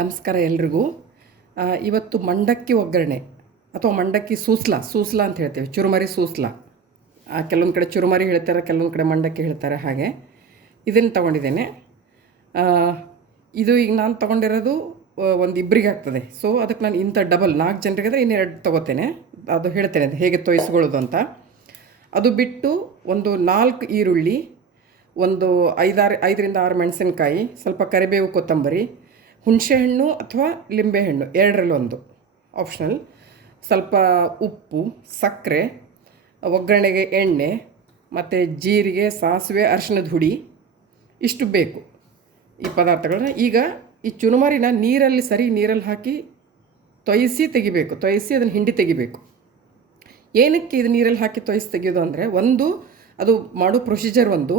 ನಮಸ್ಕಾರ ಎಲ್ರಿಗೂ. ಇವತ್ತು ಮಂಡಕ್ಕಿ ಒಗ್ಗರಣೆ ಅಥವಾ ಮಂಡಕ್ಕಿ ಸೂಸ್ಲ ಸೂಸ್ಲ ಅಂತ ಹೇಳ್ತೇವೆ, ಚುರುಮರಿ ಸೂಸ್ಲ. ಕೆಲವೊಂದು ಕಡೆ ಚುರುಮರಿ ಹೇಳ್ತಾರೆ, ಕೆಲವೊಂದು ಕಡೆ ಮಂಡಕ್ಕಿ ಹೇಳ್ತಾರೆ ಹಾಗೆ. ಇದನ್ನು ತೊಗೊಂಡಿದ್ದೇನೆ. ಇದು ಈಗ ನಾನು ತೊಗೊಂಡಿರೋದು ಒಂದು ಇಬ್ಬರಿಗೆ ಆಗ್ತದೆ. ಸೊ ಅದಕ್ಕೆ ನಾನು ಇಂಥ ಡಬಲ್ ನಾಲ್ಕು ಜನರಿಗೆ ಆದರೆ ಇನ್ನೆರಡು ತೊಗೋತೇನೆ. ಅದು ಹೇಳ್ತೇನೆ ಅದು ಹೇಗೆ ತೊಯಿಸ್ಕೊಳ್ಳೋದು ಅಂತ. ಅದು ಬಿಟ್ಟು ಒಂದು ನಾಲ್ಕು ಈರುಳ್ಳಿ, ಒಂದು ಐದಾರು, ಐದರಿಂದ ಆರು ಮೆಣಸಿನಕಾಯಿ, ಸ್ವಲ್ಪ ಕರಿಬೇವು ಕೊತ್ತಂಬರಿ ಹುಣಸೆಹಣ್ಣು ಅಥವಾ ಲಿಂಬೆಹಣ್ಣು ಎರಡರಲ್ಲೊಂದು ಆಪ್ಷನಲ್ ಸ್ವಲ್ಪ ಉಪ್ಪು, ಸಕ್ಕರೆ, ಒಗ್ಗರಣೆಗೆ ಎಣ್ಣೆ, ಮತ್ತು ಜೀರಿಗೆ, ಸಾಸಿವೆ, ಅರಿಶಿಣದ ಹುಡಿ, ಇಷ್ಟು ಬೇಕು. ಈ ಪದಾರ್ಥಗಳನ್ನ ಈಗ ಈ ಚುರುಮರಿನ ನೀರಲ್ಲಿ ಸರಿ ನೀರಲ್ಲಿ ಹಾಕಿ ತೊಯಿಸಿ ತೆಗಿಬೇಕು. ತೊಯಿಸಿ ಅದನ್ನು ಹಿಂಡಿ ತೆಗಿಬೇಕು. ಏನಕ್ಕೆ ಇದು ನೀರಲ್ಲಿ ಹಾಕಿ ತೊಯಿಸಿ ತೆಗೆಯೋದು ಅಂದರೆ, ಒಂದು, ಅದು ಮಾಡೋ ಪ್ರೊಸೀಜರ್ ಒಂದು.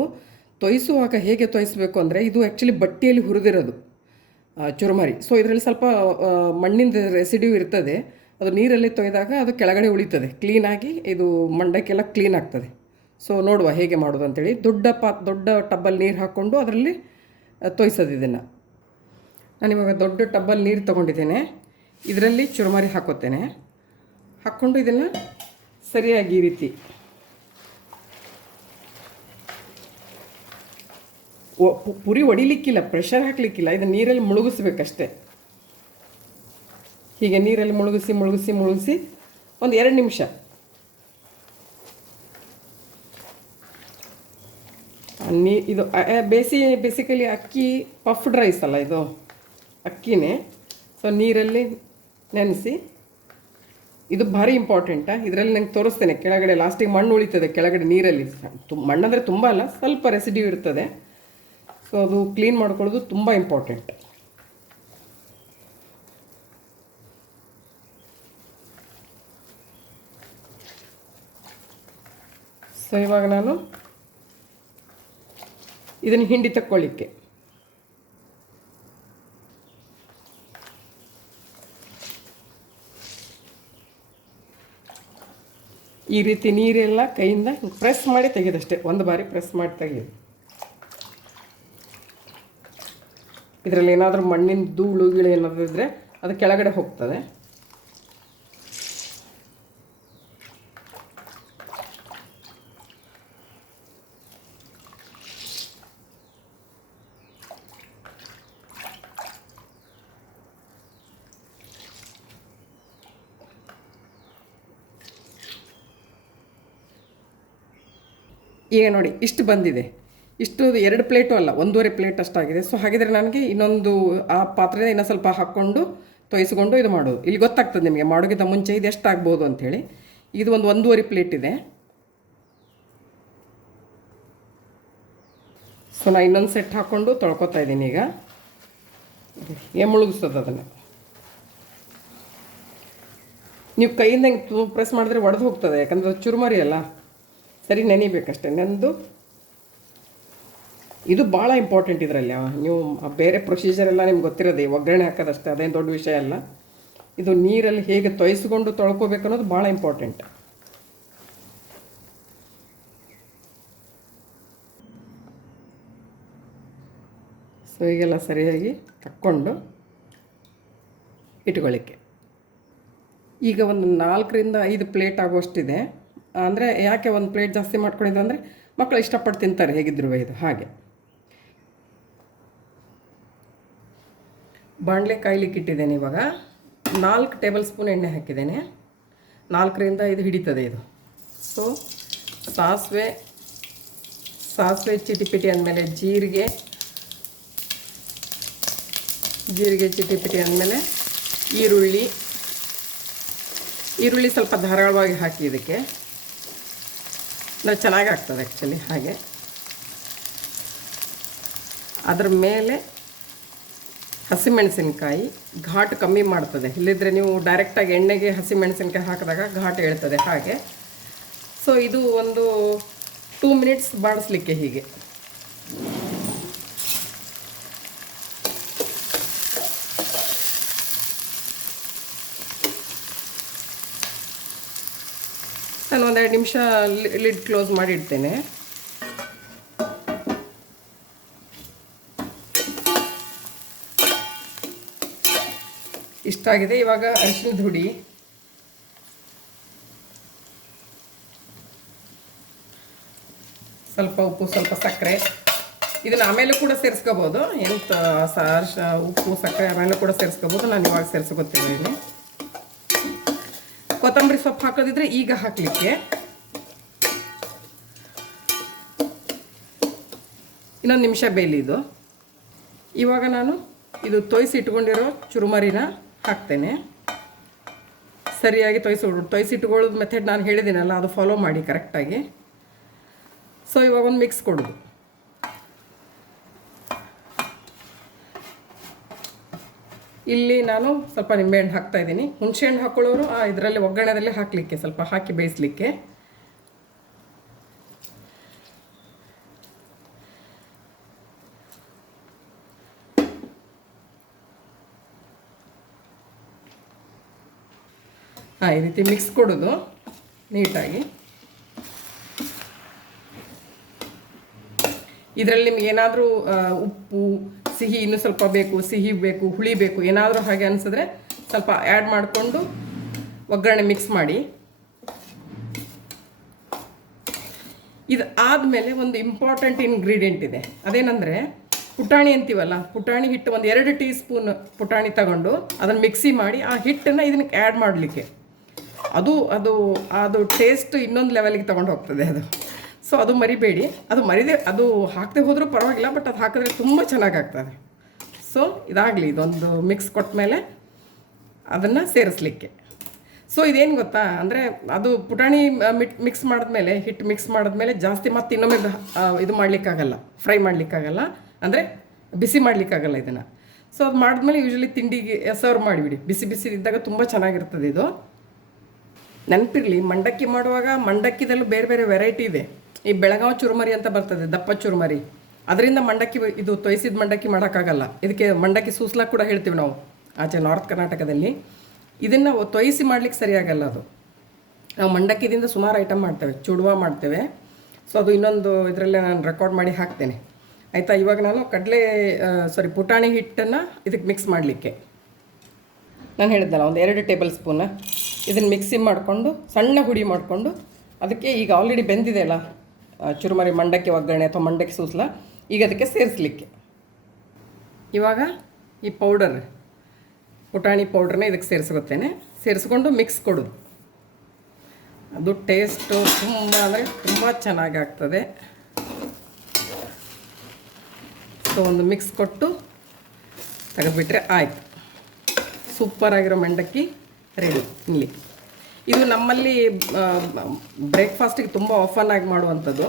ತೊಯಿಸುವಾಗ ಹೇಗೆ ತೊಯಿಸಬೇಕು ಅಂದರೆ, ಇದು ಆ್ಯಕ್ಚುಲಿ ಬಟ್ಟೆಯಲ್ಲಿ ಹುರಿದಿರೋದು. ಚುರುಮರಿ. ಸೊ ಇದರಲ್ಲಿ ಸ್ವಲ್ಪ ಮಣ್ಣಿನ ರೆಸಿಡ್ಯೂ ಇರ್ತದೆ. ಅದು ನೀರಲ್ಲಿ ತೊಯ್ದಾಗ ಅದು ಕೆಳಗಡೆ ಉಳಿತದೆ. ಕ್ಲೀನಾಗಿ ಇದು ಮಂಡಕ್ಕೆಲ್ಲ ಕ್ಲೀನ್ ಆಗ್ತದೆ. ಸೊ ನೋಡುವ ಹೇಗೆ ಮಾಡೋದು ಅಂತೇಳಿ. ದೊಡ್ಡ ಪಾ, ದೊಡ್ಡ ಟಬ್ಬಲ್ಲಿ ನೀರು ಹಾಕ್ಕೊಂಡು ಅದರಲ್ಲಿ ತೊಯ್ಸೋದು ಇದನ್ನು. ನಾನಿವಾಗ ದೊಡ್ಡ ಟಬ್ಬಲ್ಲಿ ನೀರು ತೊಗೊಂಡಿದ್ದೇನೆ. ಇದರಲ್ಲಿ ಚುರುಮರಿ ಹಾಕೋತೇನೆ. ಹಾಕ್ಕೊಂಡು ಇದನ್ನು ಸರಿಯಾಗಿ ಈ ರೀತಿ ಒ- ಪು- ಪುರಿ ಹೊಡಿಲಿಕ್ಕಿಲ್ಲ ಪ್ರೆಷರ್ ಹಾಕಲಿಕ್ಕಿಲ್ಲ ಇದನ್ನು ನೀರಲ್ಲಿ ಮುಳುಗಿಸ್ಬೇಕಷ್ಟೇ. ಹೀಗೆ ನೀರಲ್ಲಿ ಮುಳುಗಿಸಿ ಮುಳುಗಿಸಿ ಮುಳುಗಿಸಿ ಒಂದು ಎರಡು ನಿಮಿಷ. ನೀ ಇದು ಬೇಸಿ, ಬೇಸಿಕಲಿ ಅಕ್ಕಿ ಪಫ್ಡ್ ರೈಸ್ ಅಲ್ಲ ಇದು? ಅಕ್ಕಿನೇ. ಸೊ ನೀರಲ್ಲಿ ನೆನೆಸಿ. ಇದು ಭಾರಿ ಇಂಪಾರ್ಟೆಂಟಾ ಇದರಲ್ಲಿ ನಂಗೆ ತೋರಿಸ್ತೇನೆ. ಕೆಳಗಡೆ ಲಾಸ್ಟಿಗೆ ಮಣ್ಣು ಉಳಿತದೆ, ಕೆಳಗಡೆ ನೀರಲ್ಲಿ. ತು ಮಣ್ಣಂದರೆ ತುಂಬ ಅಲ್ಲ, ಸ್ವಲ್ಪ ರೆಸಿಡ್ಯೂ ಇರ್ತದೆ. ಸೊ ಅದು ಕ್ಲೀನ್ ಮಾಡ್ಕೊಳ್ಳೋದು ತುಂಬ ಇಂಪಾರ್ಟೆಂಟ್ ಸೊ ಇವಾಗ ನಾನು ಇದನ್ನು ಹಿಂಡಿ ತಕ್ಕೊಳ್ಳಿಕ್ಕೆ ಈ ರೀತಿ ನೀರೆಲ್ಲ ಕೈಯಿಂದ ಪ್ರೆಸ್ ಮಾಡಿ ತೆಗೆದಷ್ಟೇ ಒಂದು ಬಾರಿ ಪ್ರೆಸ್ ಮಾಡಿ ತೆಗೆಯೋದು. ಇದರಲ್ಲಿ ಏನಾದರೂ ಮಣ್ಣಿನ ಧೂಳು ಗೀಳು ಏನಾದರೂ ಇದ್ದರೆ ಅದು ಕೆಳಗಡೆ ಹೋಗ್ತದೆ. ಈಗ ನೋಡಿ ಇಷ್ಟು ಬಂದಿದೆ. ಇಷ್ಟು ಎರಡು ಪ್ಲೇಟು ಅಲ್ಲ, ಒಂದೂವರೆ ಪ್ಲೇಟ್ ಅಷ್ಟಾಗಿದೆ. ಸೊ ಹಾಗಿದ್ರೆ ನನಗೆ ಇನ್ನೊಂದು, ಆ ಪಾತ್ರೆ ಇನ್ನೊಂದು ಸ್ವಲ್ಪ ಹಾಕ್ಕೊಂಡು ತೊಯಿಸ್ಕೊಂಡು ಇದು ಮಾಡೋದು. ಇಲ್ಲಿ ಗೊತ್ತಾಗ್ತದೆ ನಿಮಗೆ, ಮಾಡೋಕ್ಕಿಂತ ಮುಂಚೆ ಇದು ಎಷ್ಟಾಗ್ಬೋದು ಅಂಥೇಳಿ. ಇದು ಒಂದು ಒಂದೂವರೆ ಪ್ಲೇಟ್ ಇದೆ. ಸೊ ನಾನು ಇನ್ನೊಂದು ಸೆಟ್ ಹಾಕ್ಕೊಂಡು ತೊಳ್ಕೊತಾ ಇದ್ದೀನಿ ಈಗ. ಏನು ಮುಳುಗಿಸ್ತದೆ ಅದನ್ನು. ನೀವು ಕೈಯಿಂದ ಹಿಂಗೆ ಪ್ರೆಸ್ ಮಾಡಿದ್ರೆ ಒಡೆದು ಹೋಗ್ತದೆ, ಯಾಕಂದ್ರೆ ಚುರುಮರಿ ಅಲ್ಲ. ಸರಿ, ನೆನಿಬೇಕಷ್ಟೆ. ನೆನೆದು ಇದು ಭಾಳ ಇಂಪಾರ್ಟೆಂಟ್ ಇದರಲ್ಲಿ. ನೀವು ಬೇರೆ ಪ್ರೊಸೀಜರ್ ಎಲ್ಲ ನಿಮ್ಗೆ ಗೊತ್ತಿರೋದು, ಒಗ್ಗರಣೆ ಹಾಕೋದಷ್ಟೇ, ಅದೇನು ದೊಡ್ಡ ವಿಷಯ ಅಲ್ಲ. ಇದು ನೀರಲ್ಲಿ ಹೇಗೆ ತೊಯಿಸ್ಕೊಂಡು ತೊಳ್ಕೋಬೇಕು ಅನ್ನೋದು ಭಾಳ ಇಂಪಾರ್ಟೆಂಟ್ ಸೊ ಈಗೆಲ್ಲ ಸರಿಯಾಗಿ ತಕ್ಕೊಂಡು ಇಟ್ಕೊಳ್ಳಿಕ್ಕೆ. ಈಗ ಒಂದು ನಾಲ್ಕರಿಂದ ಐದು ಪ್ಲೇಟ್ ಆಗುವಷ್ಟಿದೆ. ಅಂದರೆ ಯಾಕೆ ಒಂದು ಪ್ಲೇಟ್ ಜಾಸ್ತಿ ಮಾಡ್ಕೊಂಡಿದ್ದು ಅಂದರೆ ಮಕ್ಕಳು ಇಷ್ಟಪಟ್ಟು ತಿಂತಾರೆ ಹೇಗಿದ್ರು ಇದು, ಹಾಗೆ. ಬಾಣಲೆ ಕಾಯ್ಲಿಕ್ಕೆ ಇಟ್ಟಿದ್ದೇನೆ ಇವಾಗ. ನಾಲ್ಕು ಟೇಬಲ್ ಸ್ಪೂನ್ ಎಣ್ಣೆ ಹಾಕಿದ್ದೇನೆ. ನಾಲ್ಕರಿಂದ ಐದು ಹಿಡಿತದೆ ಇದು. ಸೊ ಸಾಸಿವೆ ಸಾಸಿವೆ ಚಿಟಿಪಿಟಿ ಅಂದಮೇಲೆ ಜೀರಿಗೆ ಜೀರಿಗೆ ಚಿಟಿಪಿಟಿ ಅಂದಮೇಲೆ ಈರುಳ್ಳಿ ಈರುಳ್ಳಿ ಸ್ವಲ್ಪ ಧಾರಾಳವಾಗಿ ಹಾಕಿ ಇದಕ್ಕೆ. ಅಂದರೆ ಚೆನ್ನಾಗಿ ಆಗ್ತದೆ ಆ್ಯಕ್ಚುಲಿ ಹಾಗೆ. ಅದ್ರ ಮೇಲೆ ಹಸಿಮೆಣಸಿನ್ಕಾಯಿ ಘಾಟ್ ಕಮ್ಮಿ ಮಾಡ್ತದೆ. ಇಲ್ಲಿದ್ರೆ ನೀವು ಡೈರೆಕ್ಟಾಗಿ ಎಣ್ಣೆಗೆ ಹಸಿಮೆಣಸಿನ್ಕಾಯಿ ಹಾಕಿದಾಗ ಘಾಟ್ ಹೇಳ್ತದೆ ಹಾಗೆ. ಸೊ ಇದು ಒಂದು ಟೂ ಮಿನಿಟ್ಸ್ ಬಾಡಿಸ್ಲಿಕ್ಕೆ ಹೀಗೆ. ನಾನು ಒಂದೆರಡು ನಿಮಿಷ ಲಿಡ್ ಕ್ಲೋಸ್ ಮಾಡಿ ಇಷ್ಟಾಗಿದೆ ಇವಾಗ ಅರಿಶಿನ ಹುಡಿ ಸ್ವಲ್ಪ ಉಪ್ಪು, ಸ್ವಲ್ಪ ಸಕ್ಕರೆ. ಇದನ್ನು ಆಮೇಲೆ ಕೂಡ ಸೇರಿಸ್ಕೋಬೋದು. ಎಂತ ಅರಿಶ, ಉಪ್ಪು, ಸಕ್ಕರೆ ಆಮೇಲೆ ಕೂಡ ಸೇರಿಸ್ಕೋಬೋದು. ನಾನು ಇವಾಗ ಸೇರಿಸ್ಕೊತಿದ್ದೀನಿ ಕೊತ್ತಂಬರಿ ಸೊಪ್ಪು ಹಾಕೋದಿದ್ರೆ ಈಗ ಹಾಕಲಿಕ್ಕೆ. ಇನ್ನೊಂದು ನಿಮಿಷ ಬೇಲಿ ಇದು. ಇವಾಗ ನಾನು ಇದು ತೊಯ್ಸಿ ಇಟ್ಕೊಂಡಿರೋ ಚುರುಮರಿನ ಹಾಕ್ತೇನೆ. ಸರಿಯಾಗಿ ತೊಯ್ಸಿ ತೊಯ್ಸಿ ಇಟ್ಕೊಳ್ಳೋದು ಮೆಥಡ್ ನಾನು ಹೇಳಿದ್ದೀನಲ್ಲ ಅದು ಫಾಲೋ ಮಾಡಿ ಕರೆಕ್ಟಾಗಿ ಸೊ ಇವಾಗ ಒಂದು ಮಿಕ್ಸ್ ಕೊಡೋದು. ಇಲ್ಲಿ ನಾನು ಸ್ವಲ್ಪ ನಿಂಬೆಹಣ್ಣು ಹಾಕ್ತಾಯಿದ್ದೀನಿ ಹುಣಸೆಹಣ್ಣು ಹಾಕ್ಕೊಳ್ಳೋರು ಆ, ಇದರಲ್ಲಿ ಒಗ್ಗರಣೆದಲ್ಲೇ ಹಾಕಲಿಕ್ಕೆ ಸ್ವಲ್ಪ ಹಾಕಿ ಬೇಯಿಸ್ಲಿಕ್ಕೆ. ಹಾಂ, ಈ ರೀತಿ ಮಿಕ್ಸ್ ಕೊಡೋದು ನೀಟಾಗಿ. ಇದರಲ್ಲಿ ನಿಮ್ಗೆ ಏನಾದರೂ ಉಪ್ಪು, ಸಿಹಿ ಇನ್ನೂ ಸ್ವಲ್ಪ ಬೇಕು, ಸಿಹಿ ಬೇಕು, ಹುಳಿ ಬೇಕು, ಏನಾದರೂ ಹಾಗೆ ಅನಿಸಿದ್ರೆ ಸ್ವಲ್ಪ ಆ್ಯಡ್ ಮಾಡಿಕೊಂಡು ಒಗ್ಗರಣೆ ಮಿಕ್ಸ್ ಮಾಡಿ. ಇದು ಆದಮೇಲೆ ಒಂದು ಇಂಪಾರ್ಟೆಂಟ್ ಇಂಗ್ರೀಡಿಯೆಂಟ್ ಇದೆ. ಅದೇನೆಂದರೆ, ಪುಟಾಣಿ ಅಂತೀವಲ್ಲ, ಪುಟಾಣಿ ಹಿಟ್ಟು ಒಂದು ಎರಡು ಟೀ ಸ್ಪೂನ್ ಪುಟಾಣಿ ತಗೊಂಡು ಅದನ್ನು ಮಿಕ್ಸಿ ಮಾಡಿ ಆ ಹಿಟ್ಟನ್ನು ಇದಕ್ಕೆ ಆ್ಯಡ್ ಮಾಡಲಿಕ್ಕೆ. ಅದು ಅದು ಅದು ಟೇಸ್ಟ್ ಇನ್ನೊಂದು ಲೆವೆಲ್ಗೆ ತೊಗೊಂಡು ಹೋಗ್ತದೆ ಅದು. ಸೊ ಅದು ಮರಿಬೇಡಿ. ಅದು ಮರಿದೆ, ಅದು ಹಾಕದೆ ಹೋದರೂ ಪರವಾಗಿಲ್ಲ ಬಟ್ ಅದು ಹಾಕಿದ್ರೆ ತುಂಬ ಚೆನ್ನಾಗಾಗ್ತದೆ. ಸೊ ಇದಾಗಲಿ, ಇದೊಂದು ಮಿಕ್ಸ್ ಕೊಟ್ಟ ಮೇಲೆ ಅದನ್ನು ಸೇರಿಸ್ಲಿಕ್ಕೆ. ಸೊ ಇದೇನು ಗೊತ್ತಾ? ಅಂದರೆ ಅದು ಪುಟಾಣಿ ಮಿಟ್ ಮಿಕ್ಸ್ ಮಾಡಿದ್ಮೇಲೆ ಹಿಟ್ಟು ಮಿಕ್ಸ್ ಮಾಡಿದ್ಮೇಲೆ ಜಾಸ್ತಿ ಮತ್ತೆ ಇನ್ನೊಮ್ಮೆ ಇದು ಮಾಡಲಿಕ್ಕಾಗಲ್ಲ ಫ್ರೈ ಮಾಡಲಿಕ್ಕಾಗಲ್ಲ. ಅಂದರೆ ಬಿಸಿ ಮಾಡಲಿಕ್ಕಾಗಲ್ಲ ಇದನ್ನು. ಸೊ ಅದು ಮಾಡಿದ್ಮೇಲೆ ಯೂಶ್ವಲಿ ತಿಂಡಿಗೆ ಸರ್ವ್ ಮಾಡಿಬಿಡಿ. ಬಿಸಿ ಬಿಸಿ ಇದ್ದಾಗ ತುಂಬ ಚೆನ್ನಾಗಿರ್ತದೆ ಇದು. ನೆನಪಿರಲಿ, ಮಂಡಕ್ಕಿ ಮಾಡುವಾಗ ಮಂಡಕ್ಕಿದಲ್ಲೂ ಬೇರೆ ಬೇರೆ ವೆರೈಟಿ ಇದೆ. ಈ ಬೆಳಗಾವಿ ಚುರುಮರಿ ಅಂತ ಬರ್ತದೆ, ದಪ್ಪ ಚುರುಮರಿ. ಅದರಿಂದ ಮಂಡಕ್ಕಿ ಇದು ತೊಯ್ಸಿದ ಮಂಡಕ್ಕಿ ಮಾಡೋಕ್ಕಾಗಲ್ಲ. ಇದಕ್ಕೆ ಮಂಡಕ್ಕಿ ಸೂಸ್ಲಾ ಕೂಡ ಹೇಳ್ತೀವಿ ನಾವು, ಆಚೆ ನಾರ್ತ್ ಕರ್ನಾಟಕದಲ್ಲಿ. ಇದನ್ನು ತೊಯ್ಸಿ ಮಾಡ್ಲಿಕ್ಕೆ ಸರಿಯಾಗಲ್ಲ ಅದು. ನಾವು ಮಂಡಕ್ಕಿದಿಂದ ಸುಮಾರು ಐಟಮ್ ಮಾಡ್ತೇವೆ, ಚುಡುವ ಮಾಡ್ತೇವೆ. ಸೊ ಅದು ಇನ್ನೊಂದು ಇದರಲ್ಲೇ ನಾನು ರೆಕಾರ್ಡ್ ಮಾಡಿ ಹಾಕ್ತೇನೆ. ಆಯಿತಾ? ಇವಾಗ ನಾನು ಕಡಲೆ ಸಾರಿ ಪುಟಾಣಿ ಹಿಟ್ಟನ್ನು ಇದಕ್ಕೆ ಮಿಕ್ಸ್ ಮಾಡಲಿಕ್ಕೆ. ನಾನು ಹೇಳಿದ್ದಲ್ಲ ಒಂದು ಎರಡು ಟೇಬಲ್ ಸ್ಪೂನ್ ಇದನ್ನು ಮಿಕ್ಸಿ ಮಾಡಿಕೊಂಡು, ಸಣ್ಣ ಹುಡಿ ಮಾಡಿಕೊಂಡು, ಅದಕ್ಕೆ ಈಗ ಆಲ್ರೆಡಿ ಬೆಂದಿದೆ ಅಲ್ಲ ಚುರುಮರಿ ಮಂಡಕ್ಕಿ ಒಗ್ಗರಣೆ ಅಥವಾ ಮಂಡಕ್ಕಿ ಸೂಸ್ಲ, ಈಗ ಅದಕ್ಕೆ ಸೇರಿಸಲಿಕ್ಕೆ. ಇವಾಗ ಈ ಪೌಡರ್ ಪುಟಾಣಿ ಪೌಡ್ರನ್ನ ಇದಕ್ಕೆ ಸೇರಿಸ್ಕೊತೇನೆ. ಸೇರಿಸ್ಕೊಂಡು ಮಿಕ್ಸ್ ಕೊಡೋದು. ಅದು ಟೇಸ್ಟು ತುಂಬ ಅಂದರೆ ತುಂಬ ಚೆನ್ನಾಗಾಗ್ತದೆ ಸೊ ಒಂದು ಮಿಕ್ಸ್ ಕೊಟ್ಟು ತೆಗೆದುಬಿಟ್ರೆ ಆಯಿತು. ಸೂಪರಾಗಿರೋ ಮಂಡಕ್ಕಿ. ರೆಡಿ ಇಲ್ಲಿ. ಇದು ನಮ್ಮಲ್ಲಿ ಬ್ರೇಕ್ಫಾಸ್ಟಿಗೆ ತುಂಬ ಆಫನ್ ಆಗಿ ಮಾಡುವಂಥದ್ದು.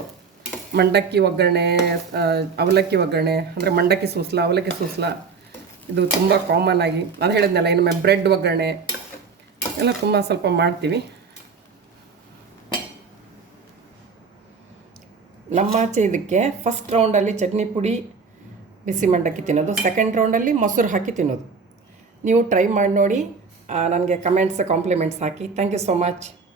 ಮಂಡಕ್ಕಿ ಒಗ್ಗರಣೆ ಅವಲಕ್ಕಿ ಒಗ್ಗರಣೆ, ಅಂದರೆ ಮಂಡಕ್ಕಿ ಸೂಸ್ಲ, ಅವಲಕ್ಕಿ ಸೂಸ್ಲ, ಇದು ತುಂಬ ಕಾಮನ್ ಆಗಿ. ಅದು ಹೇಳಿದ್ನಲ್ಲ ಇನ್ನೊಮ್ಮೆ ಬ್ರೆಡ್ ಒಗ್ಗರಣೆ, ಎಲ್ಲ ತುಂಬ ಸ್ವಲ್ಪ ಮಾಡ್ತೀವಿ. ನಮ್ಮಾಚೆ ಇದಕ್ಕೆ ಫಸ್ಟ್ ರೌಂಡಲ್ಲಿ ಚಟ್ನಿ ಪುಡಿ, ಬಿಸಿ ಮಂಡಕ್ಕಿ ತಿನ್ನೋದು. ಸೆಕೆಂಡ್ ರೌಂಡಲ್ಲಿ ಮೊಸರು ಹಾಕಿ ತಿನ್ನೋದು. ನೀವು ಟ್ರೈ ಮಾಡಿ ನೋಡಿ. ನನಗೆ comments compliments hockey. Thank you so much